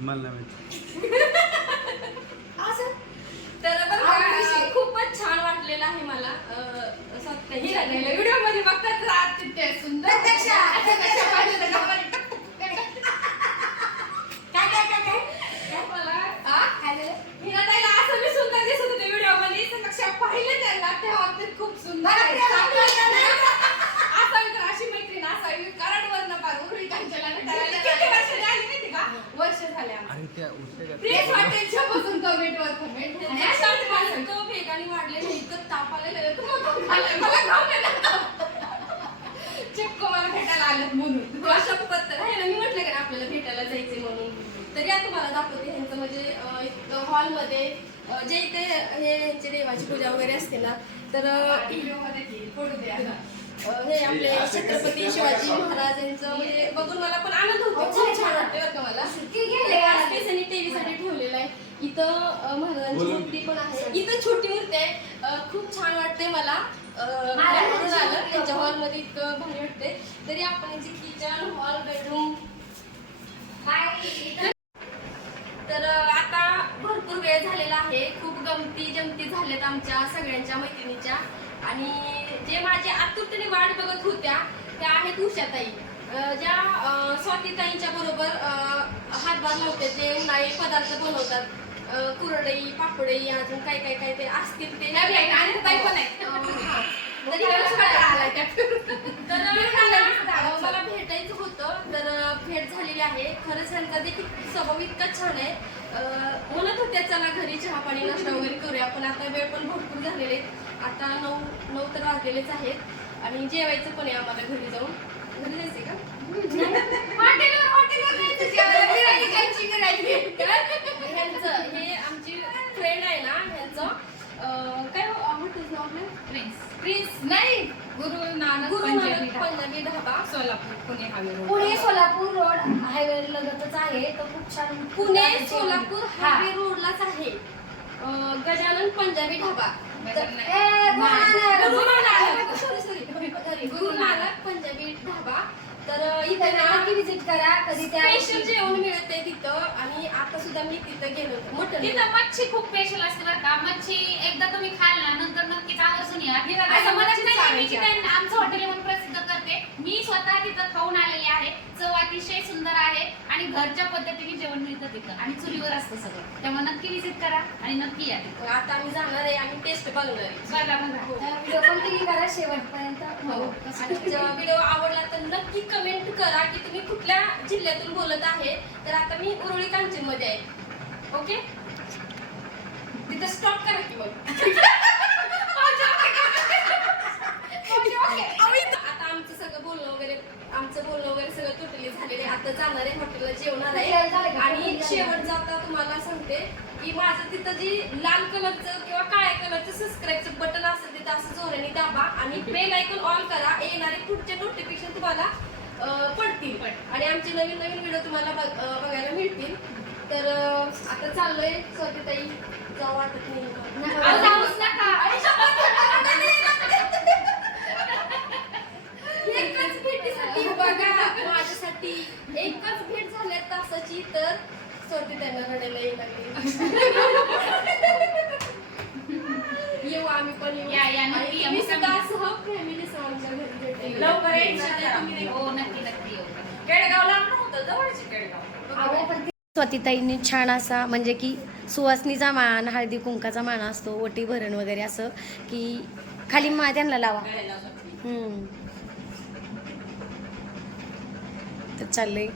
मला नाही तर खूपच छान वाटलेलं आहे मला असं काही झालेलं व्हिडिओमध्ये बघतात सुंदर. काय काय काय काय मला? आ? काय झालं? असं मी सुंदर दिसत होते व्हिडिओमध्ये तर लक्षात पाहिलं त्यांना तेव्हा ते खूप सुंदर आहे. प्लीज हॉटेलच्या बसून कमेंट वर कमेंट तो वेगाने वाढले नाही इतकं ताप आलेलं तू मग मला मला घाम येणार. चक्क मला भेटायला आलं म्हणून. अशा पत्तर आहे ना मी म्हटलं का आपल्याला भेटायला जायचे म्हणून. तर या तुम्हाला दाखवते ह्यांचं म्हणजे हॉलमध्ये जे इथे हे ह्यांची देवाची पूजा वगैरे असते ना तर अं, अं, हे आपले छत्रपती शिवाजी महाराज यांचं म्हणजे बघून मला पण आनंद होतो. खूप छान वाटते का मला. आणि टीव्हीसाठी ठेवलेलं आहे. इथं महाराजांची मूर्ती पण आहे. इथं छोटी मूर्ती आहे. खूप छान वाटते मला. आलं त्यांच्या हॉलमध्ये इतकं भारी वाटते तरी आपण जे किचन हॉल बेडरूम. तर आता भरपूर वेळ झालेला आहे. खूप गमती जमती झाल्यात आमच्या सगळ्यांच्या मैत्रिणीच्या. आणि जे माझ्या आतुरतेने वाट बघत होत्या त्या आहेत उषाताई. ज्या स्वातीताईंच्या बरोबर हातभार लावतात जे उन्हाळी पदार्थ बनवतात. कुरडई पापडई अजून काय काय काय ते असतील ते. आणि ताई पण आहेत. अं. तरी मला भेटायचं होतं तर भेट झालेली आहे. खरंच यांचा देखील स्वभाव इतका छान आहे. म्हणत होत्या चला घरी चहा पाणी नाश्ता वगैरे करूया पण आता वेळ पण भरपूर झालेले आता नऊ नऊ तर वाजलेलेच आहेत. आणि जेवायचं पण आहे आम्हाला घरी जाऊन. घरी जायचंय का? हॉटेलवर हॉटेलवर जायचं जेवायला. बिर्याणी खायची करायची. ह्यांचं हे आमची फ्रेंड आहे ना ह्यांचं अं, काय हॉटेल नाव आपलं प्रिन्स. नाही. Guru Nanak Guru Punjabi Nanak dhaba. Punjabi dhaba. Solapur Pune road. Pune Solapur road highway लगतच आहे. तो खूप छान पुणे. सोलापूर हा. हायवे रोडलाच आहे. अं, गजानन पंजाबी ढाबा. गुरु नानक. पंजाबी ढाबा तर इथे नक्की विजिट करा कधी त्या स्पेशल जेवण मिळते तिथं आणि आता सुद्धा मी तिथं गेलो होतो मटन तिथं मच्छी खूप स्पेशल असते बरं का. मच्छी एकदा तुम्ही खाल ना नंतर नक्कीच आवर्जून या. असं म्हणत नाही की आमचं हॉटेल म्हणून प्रसिद्ध मी स्वतः तिथं खाऊन आलेली आहे. चव अतिशय सुंदर आहे आणि घरच्या पद्धतीने जेवण मिळतं तिथं. आणि चुलीवर असतं सगळं. त्यामुळे नक्की विजिट करा आणि नक्की या तिथं. आता आम्ही जाणार आहे आम्ही टेस्ट बघणार आहे. बघा बघा. व्हिडिओ कंटिन्यू करा शेवटपर्यंत. हो. आणि व्हिडिओ आवडला तर नक्की कमेंट करा की तुम्ही कुठल्या जिल्ह्यातून बोलत आहे. तर आता मी उरुळी कांचनमध्ये आहे. ओके तिथं स्टॉप करा की मग आता आमचं सगळं बोलणं वगैरे आमचं बोलणं वगैरे सगळं टोटली झालेले आता जाणार आहे हॉटेलला जेवणार आहे? आणि शेवटचं आता तुम्हाला सांगते की माझं तिथं जी लाल कलरचं किंवा काळ्या कलरचं सबस्क्राईबचं बटन असेल तिथं असं जोराने दाबा आणि बेल आयकॉन ऑन करा. येणारे पुढचे नोटिफिकेशन तुम्हाला पडतील. आणि आमचे नवीन नवीन व्हिडिओ तुम्हाला बघायला मिळतील. तर आता चाललोय. स्वातीताई जाऊ वाटत नाही तासाची तर स्वाती त्यांना रडायला येऊ लागली. येऊ आम्ही पण येऊ. या, या, नक्की सुद्धा. सह फॅमिली सह आमच्या घरी भेटायला लवकर तुम्ही हो नक्की नक्की येऊ. नव्हतं जवळचे स्वातीताईंनी छान असा म्हणजे की सुवासनीचा मान हळदी कुंकाचा मान असतो ओटी भरण वगैरे असं की खाली मा त्यांना लावा. हम्म. तर चाललंय.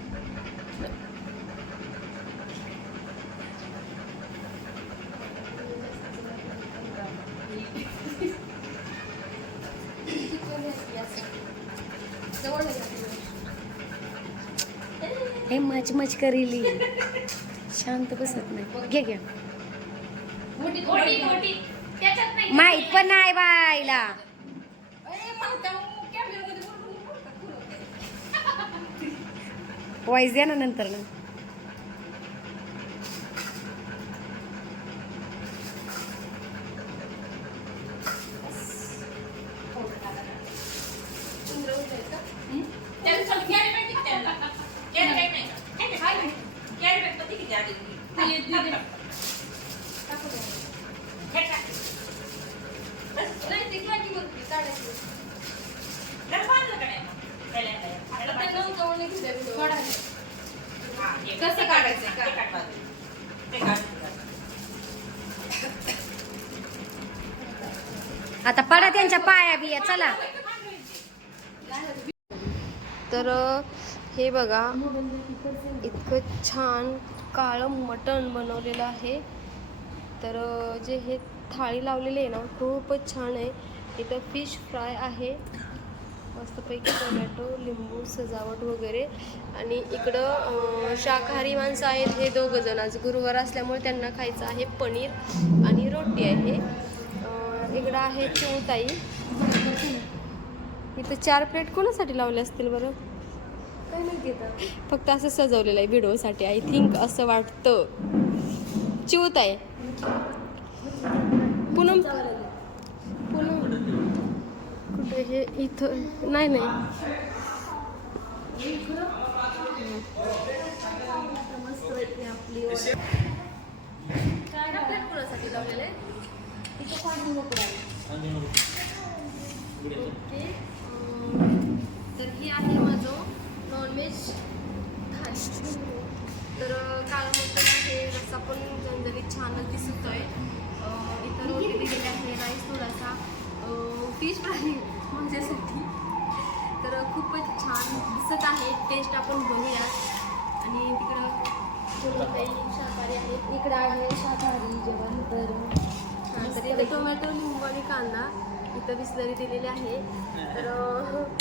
हे मच मच करेली. शांत बसत नाही. घे घ्या माहीत पण नाही बोलतात. वॉइस द्या ना नंतर ना चंद्र उठायचा. त्यांचं कॅरी बॅग किती त्यांना कॅरी बॅग नाही का? आहे का? आहे का? कॅरी बॅग पण किती आधी दे, दे, दे. टाकू द्या. हे टाक. नाही ते घ्या की वरती, काढा. त्याला बांधलं का नाही मग? पहिल्यांदा. त्याला आता बांधलं. नौकावणे घेतले video. थोडा हा, हे कसं काढायचं आता पडा त्यांच्या पाया बिया चला. तर हे बघा इतकं छान काळं मटण बनवलेलं आहे. तर जे हे थाळी लावलेली आहे ना खूपच छान आहे. इथं फिश फ्राय आहे. मस्तपैकी टोमॅटो लिंबू सजावट वगैरे. आणि इकडं शाकाहारी माणसं आहेत हे दोघं जण. आज गुरुवार असल्यामुळे त्यांना खायचं आहे पनीर आणि रोटी आहे. इकडं आहे चिवताई इथं चार प्लेट कोणासाठी लावले असतील बरं? काय माहिती आता? फक्त असं सजवलेलं आहे व्हिडिओसाठी आय थिंक असं वाटतं. चिवताई पूनम? पूनम कुठे हे इथं? नाही नाही. आहे? तर ही आहे माझं नॉनव्हेज थाली. तर काळ मटण आहे रस्सा पण जनरली छानच दिसतोय. फिश फ्राय माझ्यासाठी तर खूपच छान दिसत आहे. टेस्ट आपण बघूया. आणि तिकडं काही शाकाहारी आहे इकडं आहे शाकाहारी जेवण तर टोमॅटो लिंबू आणि कांदा इथं बिस्लरी दिलेली आहे. तर